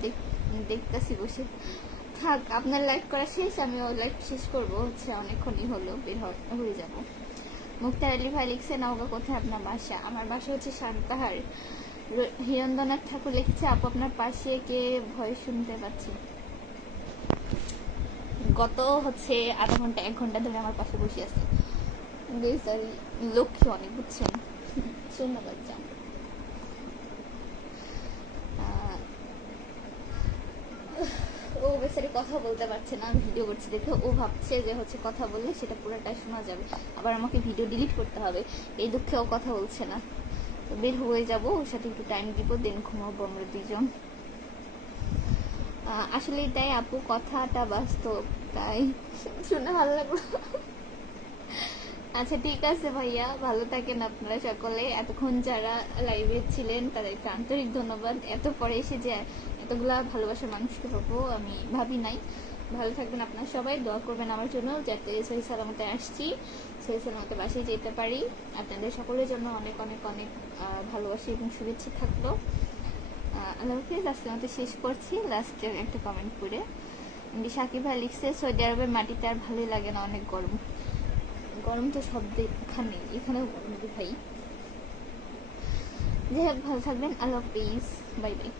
দেখতেছি বসে, থাক আপনার লাইভ করা শেষ, আমি ওর লাইভ শেষ করবো, হচ্ছে অনেকক্ষণই হলো, বের হয়ে যাবো। মুক্তার আলী ভাই লিখছে নওগাঁ কোথায় আপনার বাসা, আমার বাসা হচ্ছে সান্তাহার। হিরণনাথ ঠাকুর লিখছে আপু আপনার পাশে কে ভয় শুনতে পাচ্ছি, গত হচ্ছে আধা ঘন্টা 1 ঘন্টা ধরে আমার পাশে বসে আছে, বেচারি লক্ষ্মী অনেক, বুঝছেন, ধন্যবাদ যান। ও বেচারি কথা বলতে পারছে না, ভিডিও করছে দেখে ও ভাবছে যে হচ্ছে কথা বললে সেটা পুরোটাই শোনা যাবে, আবার আমাকে ভিডিও ডিলিট করতে হবে, এই দুঃখে ও কথা বলছে না। তো বের হয়ে যাবো, ওর সাথে একটু টাইম দিব, দেন ঘুমাবো আমরা দুজন। আসলে তাই আপু, কথাটা বাস্তব, তাই শুনে ভালো লাগলো। আচ্ছা ঠিক আছে ভাইয়া, ভালো থাকেন আপনারা সকলে, এতক্ষণ যারা লাইভে ছিলেন তাদেরকে আন্তরিক ধন্যবাদ, এত পরে এসে যে এতগুলা ভালোবাসার মানুষকে পাবো আমি ভাবি নাই। ভালো থাকবেন আপনারা সবাই, দোয়া করবেন আমার জন্য যাতে সহি সালামতে আসছি, সহি সালামতে বাসায় যেতে পারি। আপনাদের সকলের জন্য অনেক অনেক অনেক ভালোবাসা এবং শুভেচ্ছা থাকলো। আল্লাহ হাফিজ, আজকে মতো শেষ করছি, লাস্টে একটা কমেন্ট করে সাকিব ভাই লিখছে সৌদি আরবের মাটিতে আর ভালোই লাগে না, অনেক গরম, গরম তো সব এখানে, এখানেও গরম ভাই। যাই হোক ভালো থাকবেন, আল্লাহ হাফিজ, বাই বাই।